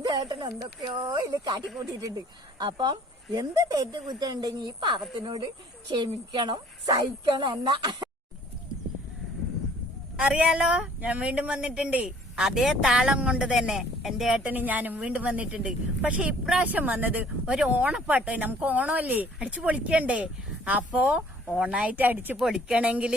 എന്റെ ഏട്ടൻ എന്തൊക്കെയോ ഇത് കാട്ടിക്കൂട്ടിയിട്ടുണ്ട്. അപ്പം എന്ത് തെറ്റ് കുറ്റം ഉണ്ടെങ്കിൽ ഈ പാവത്തിനോട് ക്ഷമിക്കണം, സഹിക്കണം എന്നാ. അറിയാലോ, ഞാൻ വീണ്ടും വന്നിട്ടുണ്ട്. അതേ താളം കൊണ്ട് തന്നെ എന്റെ ഏട്ടന് ഞാനും വീണ്ടും വന്നിട്ടുണ്ട്. പക്ഷെ ഇപ്രാവശ്യം വന്നത് ഒരു ഓണപ്പാട്ട്. നമുക്ക് ഓണമല്ലേ, അടിച്ചു പൊളിക്കണ്ടേ? അപ്പോ ഓണായിട്ട് അടിച്ചു പൊളിക്കണമെങ്കിൽ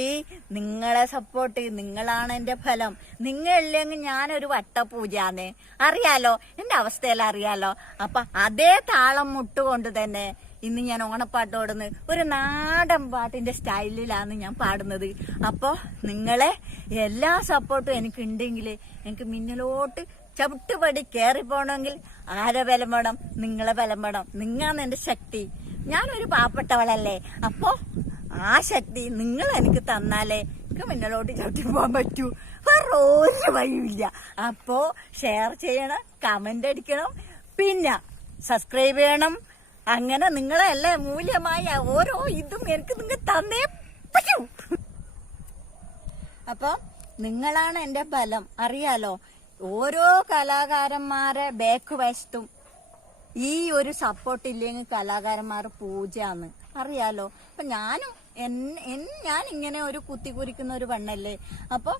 നിങ്ങളെ സപ്പോർട്ട്, നിങ്ങളാണ് എന്റെ ഫലം. നിങ്ങളില്ലെങ്കിൽ ഞാനൊരു വട്ടപൂജാന്ന്. അറിയാലോ, എന്റെ അവസ്ഥയെല്ലാം അറിയാലോ. അപ്പൊ അതേ താളം മുട്ടുകൊണ്ട് തന്നെ ഇന്ന് ഞാൻ ഓണപ്പാട്ട് ഓടുന്നത് ഒരു നാടൻ പാട്ടിന്റെ സ്റ്റൈലിലാണ് ഞാൻ പാടുന്നത്. അപ്പോ നിങ്ങളെ എല്ലാ സപ്പോർട്ടും എനിക്ക് ഉണ്ടെങ്കിൽ എനിക്ക് മിന്നലോട്ട് ചവിട്ടുപടി കയറി പോകണമെങ്കിൽ ആരെ ബലം വേണം? നിങ്ങളെ ബലം വേണം. നിങ്ങളാണ് എന്റെ ശക്തി. ഞാനൊരു പാവപ്പെട്ടവളല്ലേ. അപ്പോ ആ ശക്തി നിങ്ങൾ എനിക്ക് തന്നാലേ എനിക്ക് മുന്നിലോട്ട് ചവിട്ടി പോകാൻ പറ്റൂ. വേറെ ഒരു വഴിയില്ല. അപ്പോ ഷെയർ ചെയ്യണം, കമന്റ് അടിക്കണം, പിന്നെ സബ്സ്ക്രൈബ് ചെയ്യണം. അങ്ങനെ നിങ്ങളെ എല്ലാ മൂല്യമായ ഓരോ ഇതും എനിക്ക് നിങ്ങൾ തന്നേ പറ്റൂ. അപ്പൊ നിങ്ങളാണ് എന്റെ ബലം. അറിയാലോ, ഓരോ കലാകാരന്മാരെ ബാക്ക് വശത്തും ഈ ഒരു സപ്പോർട്ട് ഇല്ലെങ്കിൽ കലാകാരന്മാർ പൂജയാന്ന്. അറിയാലോ. അപ്പൊ ഞാനും ഞാൻ ഇങ്ങനെ ഒരു കുത്തി കുറിക്കുന്ന ഒരു പെണ്ണല്ലേ. അപ്പൊ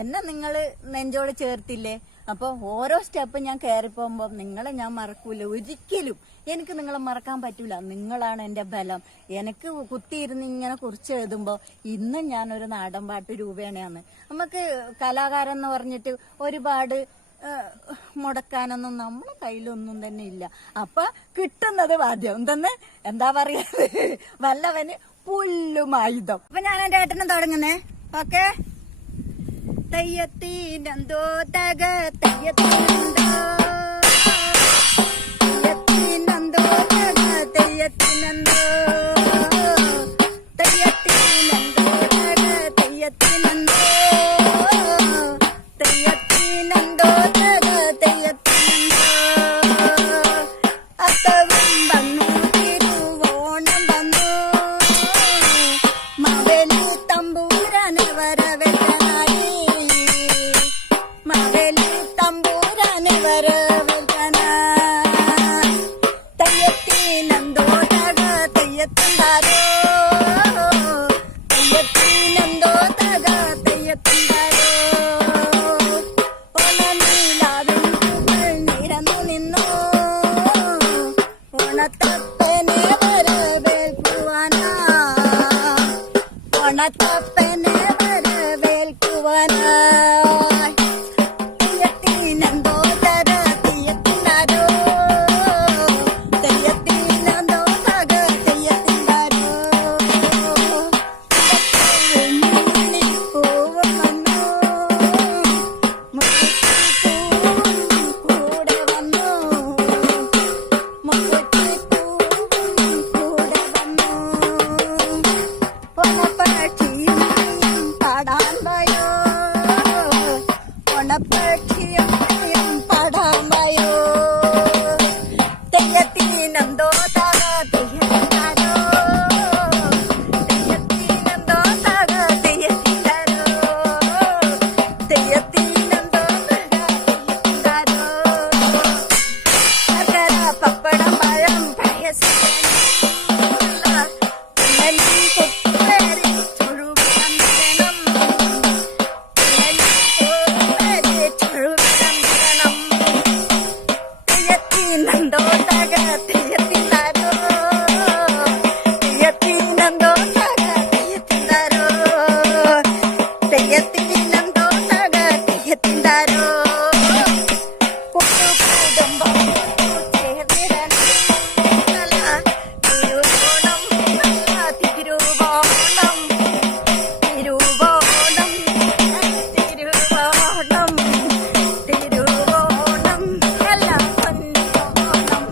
എന്നെ നിങ്ങള് നെഞ്ചോട് ചേർത്തില്ലേ. അപ്പൊ ഓരോ സ്റ്റെപ്പ് ഞാൻ കയറിപ്പോകുമ്പോ നിങ്ങളെ ഞാൻ മറക്കൂല ഒരിക്കലും. എനിക്ക് നിങ്ങളെ മറക്കാൻ പറ്റൂല. നിങ്ങളാണ് എന്റെ ബലം. എനിക്ക് കുത്തിയിരുന്ന് ഇങ്ങനെ കുറിച്ച് എഴുതുമ്പോ ഇന്ന് ഞാനൊരു നാടൻ പാട്ട് രൂപേണയാണ്. നമുക്ക് കലാകാരൻ എന്ന് പറഞ്ഞിട്ട് ഒരുപാട് മുടക്കാനൊന്നും നമ്മളെ കയ്യിലൊന്നും തന്നെ ഇല്ല. അപ്പൊ കിട്ടുന്നത് വാദ്യം എന്തെന്ന് എന്താ പറയുന്നത്, വല്ലവന് പുല്ലുമായുധം. അപ്പൊ ഞാൻ എന്റെ ഏട്ടനെ തുടങ്ങുന്നേ. ഓക്കെ. തെയ്യത്തിനെന്തോ തക തെയ്യത്തിനെന്തോ തെയ്യത്തിനെന്തോ തക തെയ്യത്തിനെന്തോ തെയ്യത്തിനെന്തോ തക തെയ്യത്തിനെന്തോ തെയ്യത്തിനെന്തോ തക തെയ്യത്തിനെന്തോ അത്തവും വന്നു തിരുവോണം വന്നു മവേലി തമ്പൂരാനെ വരവേൽക്കാനായി മവേലി തമ്പൂരാനെ വരവേൽക്കാനായി തെയ്യത്തിനെന്തോ തക തെയ്യത്തിന്താരോ തെയ്യത്തിനെന്തോ തക തെയ്യത്തിന്താരോ ഓണനീലാവിൻ പൂക്കൾ നിരന്നു നിന്നു ഓണത്തപ്പനെ വരവേൽക്കുവാനാ ഓണത്തപ്പനെ വരവേൽക്കുവാനായി തെയ്യത്തിനെന്തോ തക തെയ്യത്തിന്താരോ തെയ്യത്തിനെന്തോ തക തെയ്യത്തിന്താരോ പൂവും വന്നു മുക്കുറ്റിപ്പൂവും കൂടെ വന്നു മുക്കുറ്റിപ്പൂവും കൂടെ വന്നു ഓണപ്പക്ഷിയും പാടാൻ വയോ ഓണപ്പക്ഷിയും പാടാൻ വയോ തെയ്യത്തിനെന്തോ തക തെയ്യത്തിന്താരോ തെയ്യത്തിനെന്തോ തക തെയ്യത്തിന്താരോ തെയ്യത്തിനെന്തോ തക തെയ്യത്തിന്താരോ ശർക്കര പപ്പടം പഴം പായസം പുന്നലി കൊത്തുവരി ചുഴുവിടം പുന്നലി കൊത്തുവരി ചുഴുവിടം തെയ്യത്തിനെന്തോ തക തെയ്യത്തിന്താരോ തെയ്യത്തിനെന്തോ തക തെയ്യത്തിന്താരോ തെയ്യത്തിനെന്തോ തക തെയ്യത്തിന്താരോ കുടുംബം ചേർന്നിരണം തിരുവോണം തിരുവോണം തിരുവോണം തിരുവോണം തിരുവോണം എല്ലാം പൊന്നോണം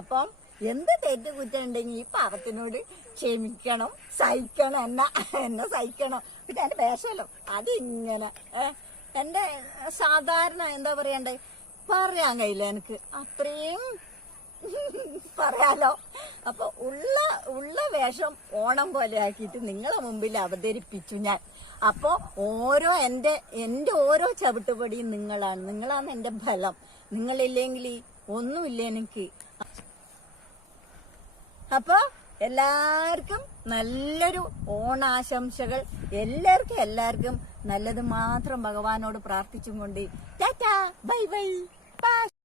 അപ്പം എന്ത് തെറ്റ് കുറ്റം ഉണ്ടെങ്കിൽ ഈ പാവത്തിനോട് ക്ഷമിക്കണം, സഹിക്കണം, എന്നെ സഹിക്കണം. പിന്നെ എന്റെ വേഷമല്ലോ അതിങ്ങനെ എന്റെ സാധാരണ എന്താ പറയണ്ടേ, പറയാൻ കഴിയില്ല എനിക്ക് അത്രയും പറയാലോ. അപ്പൊ ഉള്ള വേഷം ഓണം പോലെ ആക്കിയിട്ട് നിങ്ങളെ മുമ്പിൽ അവതരിപ്പിച്ചു ഞാൻ. അപ്പൊ എന്റെ ഓരോ ചവിട്ടുപടിയും നിങ്ങളാണ് എന്റെ ബലം. നിങ്ങളില്ലെങ്കിൽ ഒന്നുമില്ല എനിക്ക്. അപ്പൊ എല്ലാവർക്കും നല്ലൊരു ഓണാശംസകൾ. എല്ലാവർക്കും നല്ലത് മാത്രം ഭഗവാനോട് പ്രാർത്ഥിച്ചും കൊണ്ട് ടാറ്റാ, ബൈ ബൈ.